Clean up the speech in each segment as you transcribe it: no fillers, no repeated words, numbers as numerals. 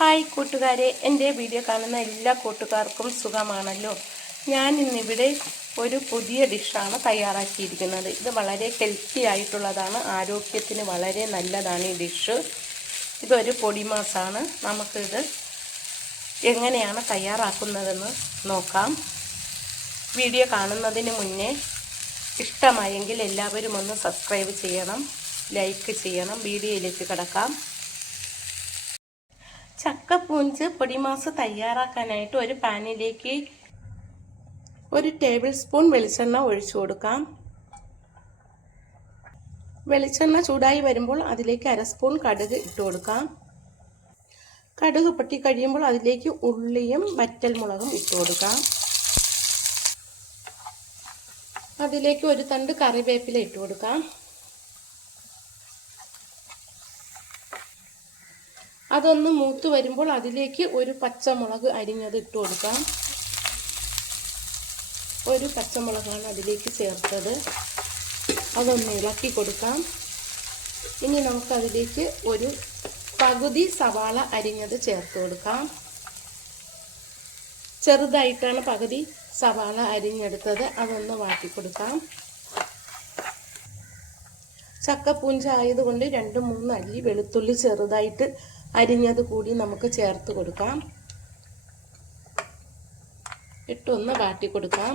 Hi കൂട്ടുകാരെ, എൻ്റെ video കാണുന്ന എല്ലാ കൂട്ടുകാർക്കും സുഖമാണല്ലോ. ഞാൻ ഇന്നിവിടെ ഒരു പുതിയ ഡിഷാണ് തയ്യാറാക്കിയിരിക്കുന്നത്. ഇത് വളരെ ഹെൽത്തി ആയിട്ടുള്ളതാണ്, ആരോഗ്യത്തിന് വളരെ നല്ലതാണ് ഈ ഡിഷ്. ഇതൊരു പൊടിമാസാണ്. നമുക്കിത് എങ്ങനെയാണ് തയ്യാറാക്കുന്നതെന്ന് നോക്കാം. വീഡിയോ കാണുന്നതിന് മുന്നേ ഇഷ്ടമായെങ്കിൽ എല്ലാവരും ഒന്ന് സബ്സ്ക്രൈബ് ചെയ്യണം, ലൈക്ക് ചെയ്യണം. വീഡിയോയിലേക്ക് കടക്കാം. ചക്കപ്പൂഞ്ച് പൊടിമാസ് തയ്യാറാക്കാനായിട്ട് ഒരു പാനിലേക്ക് 1 ടേബിൾ സ്പൂൺ വെളിച്ചെണ്ണ ഒഴിച്ചു കൊടുക്കാം. വെളിച്ചെണ്ണ ചൂടായി വരുമ്പോൾ അതിലേക്ക് 1/2 സ്പൂൺ കടുക് ഇട്ട് കൊടുക്കാം. കടുക് പൊട്ടി കഴിയുമ്പോൾ അതിലേക്ക് ഉള്ളിയും വറ്റൽമുളകും ഇട്ട് കൊടുക്കാം. അതിലേക്ക് 1 തണ്ട് കറിവേപ്പില ഇട്ട് കൊടുക്കാം. അതൊന്ന് മൂത്ത് വരുമ്പോൾ അതിലേക്ക് 1 പച്ചമുളക് അരിഞ്ഞത് ഇട്ട് കൊടുക്കാം. 1 പച്ചമുളകാണ് അതിലേക്ക് ചേർത്തത്. അതൊന്ന് ഇളക്കി കൊടുക്കാം. ഇനി നമുക്കതിലേക്ക് 1 പകുതി സവാള അരിഞ്ഞത് ചേർത്ത് കൊടുക്കാം. ചെറുതായിട്ടാണ് പകുതി സവാള അരിഞ്ഞെടുത്തത്. അതൊന്ന് വാട്ടി കൊടുക്കാം. ചക്കപ്പൂഞ്ച ആയതുകൊണ്ട് 2-3 അല്ലി വെളുത്തുള്ളി ചെറുതായിട്ട് അരിഞ്ഞത് കൂടി നമുക്ക് ചേർത്ത് കൊടുക്കാം. ഇട്ടൊന്ന് വാട്ടി കൊടുക്കാം.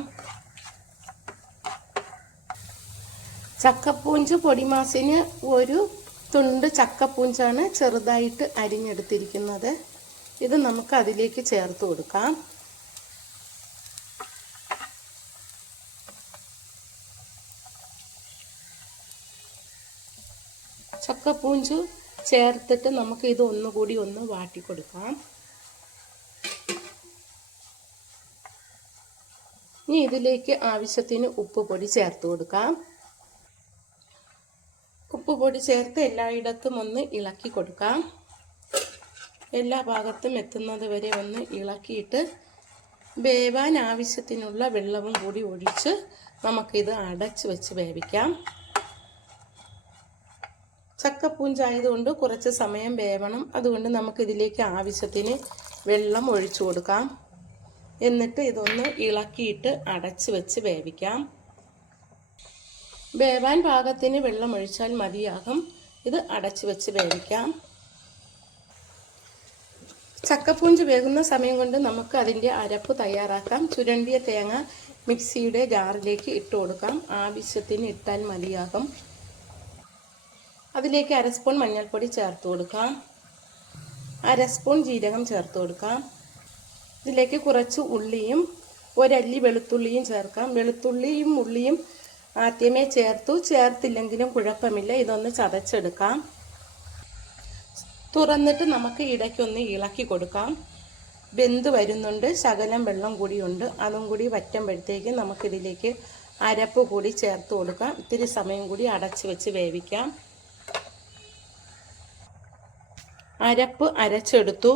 ചക്കപ്പൂഞ്ച് പൊടിമാസിന് 1 തുണ്ട് ചക്കപ്പൂഞ്ചാണ് ചെറുതായിട്ട് അരിഞ്ഞെടുത്തിരിക്കുന്നത്. ഇത് നമുക്ക് അതിലേക്ക് ചേർത്ത് കൊടുക്കാം. ചക്കപ്പൂഞ്ച് ചേർത്തിട്ട് നമുക്ക് ഇത് ഒന്നുകൂടി ഒന്ന് വാട്ടി കൊടുക്കാം. ഇനി ഇതിലേക്ക് ആവശ്യത്തിന് ഉപ്പ് പൊടി ചേർത്ത് കൊടുക്കാം. ഉപ്പ് പൊടി ചേർത്ത് എല്ലായിടത്തും ഒന്ന് ഇളക്കി കൊടുക്കാം. എല്ലാ ഭാഗത്തും എത്തുന്നത് വരെ ഒന്ന് ഇളക്കിയിട്ട് വേവാൻ ആവശ്യത്തിനുള്ള വെള്ളവും കൂടി ഒഴിച്ച് നമുക്കിത് അടച്ച് വെച്ച് വേവിക്കാം. ചക്കപ്പൂഞ്ചായതുകൊണ്ട് കുറച്ച് സമയം വേവണം. അതുകൊണ്ട് നമുക്കിതിലേക്ക് ആവശ്യത്തിന് വെള്ളം ഒഴിച്ചു കൊടുക്കാം. എന്നിട്ട് ഇതൊന്ന് ഇളക്കിയിട്ട് അടച്ച് വെച്ച് വേവിക്കാം. വേവാൻ പാകത്തിന് വെള്ളം ഒഴിച്ചാൽ മതിയാകും. ഇത് അടച്ച് വെച്ച് വേവിക്കാം. ചക്കപ്പൂഞ്ച് വേകുന്ന സമയം കൊണ്ട് നമുക്ക് അതിൻ്റെ അരപ്പ് തയ്യാറാക്കാം. ചുരണ്ടിയ തേങ്ങ മിക്സിയുടെ ജാറിലേക്ക് ഇട്ട് കൊടുക്കാം. ആവശ്യത്തിന് ഇട്ടാൽ മതിയാകും. അതിലേക്ക് 1/2 സ്പൂൺ മഞ്ഞൾപ്പൊടി ചേർത്ത് കൊടുക്കാം. 1/2 സ്പൂൺ ജീരകം ചേർത്ത് കൊടുക്കാം. ഇതിലേക്ക് കുറച്ച് ഉള്ളിയും 1 അല്ലി വെളുത്തുള്ളിയും ചേർക്കാം. വെളുത്തുള്ളിയും ഉള്ളിയും ആദ്യമേ ചേർത്തില്ലെങ്കിലും കുഴപ്പമില്ല. ഇതൊന്ന് ചതച്ചെടുക്കാം. തുറന്നിട്ട് നമുക്ക് ഇടയ്ക്കൊന്ന് ഇളക്കി കൊടുക്കാം. വെന്ത് വരുന്നുണ്ട്, ശകലം വെള്ളം കൂടിയുണ്ട്. അതും കൂടി വറ്റുമ്പോഴത്തേക്ക് നമുക്കിതിലേക്ക് അരപ്പ് കൂടി ചേർത്ത് കൊടുക്കാം. ഇത്തിരി സമയം കൂടി അടച്ച് വെച്ച് വേവിക്കാം. അരപ്പ് അരച്ചെടുത്തു.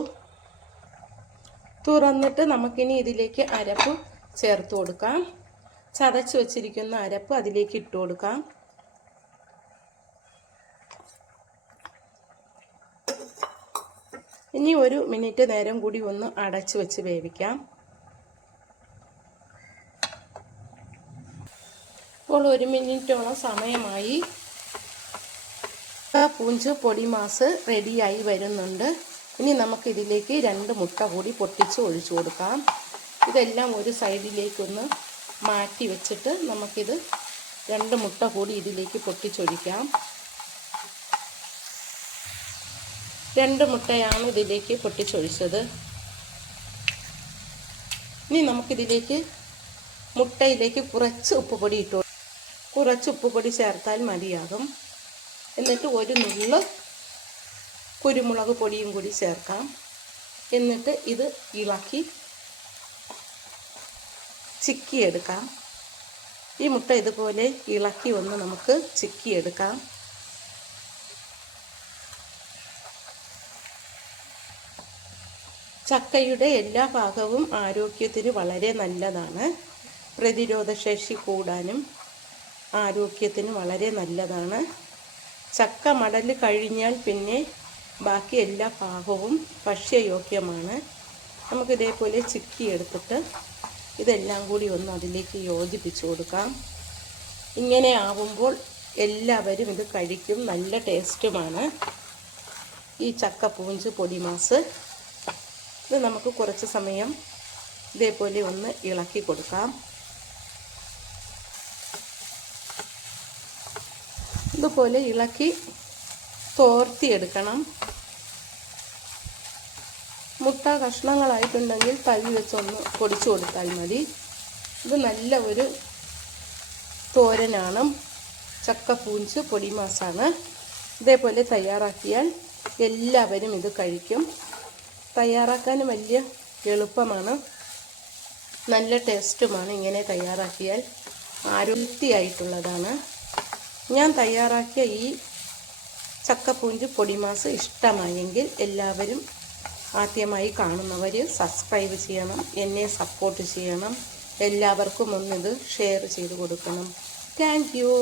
തുറന്നിട്ട് നമുക്കിനി ഇതിലേക്ക് അരപ്പ് ചേർത്ത് കൊടുക്കാം. ചതച്ച് വെച്ചിരിക്കുന്ന അരപ്പ് അതിലേക്ക് ഇട്ട് കൊടുക്കാം. ഇനി 1 മിനിറ്റ് നേരം കൂടി ഒന്ന് അടച്ച് വെച്ച് വേവിക്കാം. ഇപ്പോൾ 1 മിനിറ്റോളം സമയമായി. പൂഞ്ച് പൊടിമാസ് റെഡിയായി വരുന്നുണ്ട്. ഇനി നമുക്കിതിലേക്ക് 2 മുട്ട കൂടി പൊട്ടിച്ച് ഒഴിച്ചു കൊടുക്കാം. ഇതെല്ലാം ഒരു സൈഡിലേക്കൊന്ന് മാറ്റി വെച്ചിട്ട് നമുക്കിത് 2 മുട്ട കൂടി ഇതിലേക്ക് പൊട്ടിച്ചൊഴിക്കാം. 2 മുട്ടയാണ് ഇതിലേക്ക് പൊട്ടിച്ചൊഴിച്ചത്. ഇനി നമുക്കിതിലേക്ക് മുട്ടയിലേക്ക് കുറച്ച് ഉപ്പുപൊടി കുറച്ച് ഉപ്പുപൊടി ചേർത്താൽ മതിയാകും. എന്നിട്ട് 1 നുള്ള് കുരുമുളക് പൊടിയും കൂടി ചേർക്കാം. എന്നിട്ട് ഇത് ഇളക്കി ചിക്കിയെടുക്കാം. ഈ മുട്ട ഇതുപോലെ ഇളക്കി ഒന്ന് നമുക്ക് ചിക്കിയെടുക്കാം. ചക്കയുടെ എല്ലാ ഭാഗവും ആരോഗ്യത്തിന് വളരെ നല്ലതാണ്. പ്രതിരോധശേഷി കൂടാനും ആരോഗ്യത്തിന് വളരെ നല്ലതാണ്. ചക്ക മടൽ കഴിഞ്ഞാൽ പിന്നെ ബാക്കി എല്ലാ ഭാഗവും ഭക്ഷ്യയോഗ്യമാണ്. നമുക്ക് ഇതേപോലെ ചിക്കി എടുത്തിട്ട് ഇതെല്ലാം കൂടി ഒന്ന് അതിലേക്ക് യോജിപ്പിച്ച് കൊടുക്കാം. ഇങ്ങനെ ആവുമ്പോൾ എല്ലാവരും ഇത് കഴിക്കും. നല്ല ടേസ്റ്റുമാണ് ഈ ചക്കപ്പൂഞ്ച് പൊടിമാസ്. ഇത് നമുക്ക് കുറച്ച് സമയം ഇതേപോലെ ഒന്ന് ഇളക്കി കൊടുക്കാം. ഇതുപോലെ ഇളക്കി തോർത്തിയെടുക്കണം. മുട്ട കഷ്ണങ്ങളായിട്ടുണ്ടെങ്കിൽ തവി വെച്ചൊന്ന് പൊടിച്ചു കൊടുത്താൽ മതി. ഇത് നല്ല ഒരു തോരനാണ്, ചക്കപ്പൂഞ്ച് പൊടിമാസാണ്. ഇതേപോലെ തയ്യാറാക്കിയാൽ എല്ലാവരും ഇത് കഴിക്കും. തയ്യാറാക്കാൻ വലിയ എളുപ്പമാണ്, നല്ല ടേസ്റ്റുമാണ്. ഇങ്ങനെ തയ്യാറാക്കിയാൽ ആരോഗ്യമായിട്ടുള്ളതാണ്. ഞാൻ തയ്യാറാക്കിയ ഈ ചക്കപ്പൂഞ്ച് പൊടിമാസ് ഇഷ്ടമായെങ്കിൽ എല്ലാവരും ആദ്യമായി കാണുന്നവർ സബ്സ്ക്രൈബ് ചെയ്യണം, എന്നെ സപ്പോർട്ട് ചെയ്യണം. എല്ലാവർക്കും ഒന്നിത് ഷെയർ ചെയ്ത് കൊടുക്കണം. Thank you.